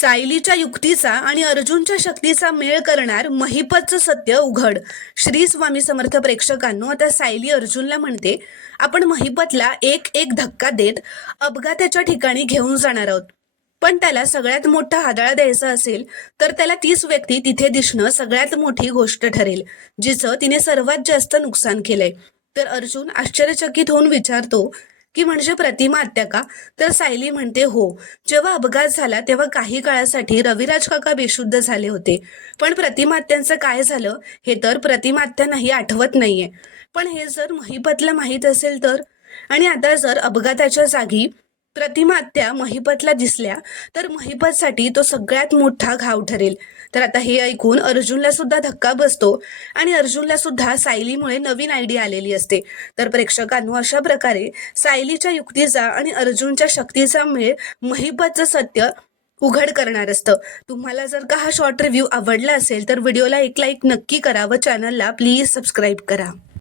सायलीच्या युक्तीचा आणि अर्जुनच्या शक्तीचा मेळ करणार महिपतचं सत्य उघड. श्री स्वामी समर्थ प्रेक्षकांनो, आता सायली अर्जुनला म्हणते, आपण महिपतला एक एक धक्का देत अपघाताच्या ठिकाणी घेऊन जाणार आहोत. पण त्याला सगळ्यात मोठा आधार द्यायचा असेल तर त्याला तीच व्यक्ती तिथे दिसणं सगळ्यात मोठी गोष्ट ठरेल, जिचं तिने सर्वात जास्त नुकसान केलंय. तर अर्जुन आश्चर्यचकित होऊन विचारतो की म्हणजे प्रतिमा आत्या का? तर सायली म्हणते, हो, जेव्हा अपघात झाला तेव्हा काही काळासाठी रविराज काका बेशुद्ध झाले होते. पण प्रतिमा आत्यांचं काय झालं हे तर प्रतिमा आत्यांनाही आठवत नाहीये. पण हे जर महिपतला माहीत असेल तर, आणि आता जर अपघाताच्या जागी प्रतिमा आत्या महिपतला दिसल्या तर महिपतसाठी तो सगळ्यात मोठा घाव ठरेल. तर आता हे ऐकून अर्जुनला सुद्धा धक्का बसतो आणि अर्जुनला सुद्धा सायलीमुळे नवीन आयडिया आलेली असते. तर प्रेक्षकांनो, अशा प्रकारे सायलीच्या युक्तीचा आणि अर्जुनच्या शक्तीचा मेळ महिपतचं सत्य उघड करणार असतं. तुम्हाला जर का हा शॉर्ट रिव्ह्यू आवडला असेल तर व्हिडिओला एक लाईक नक्की करा व चॅनलला प्लीज सबस्क्राईब करा.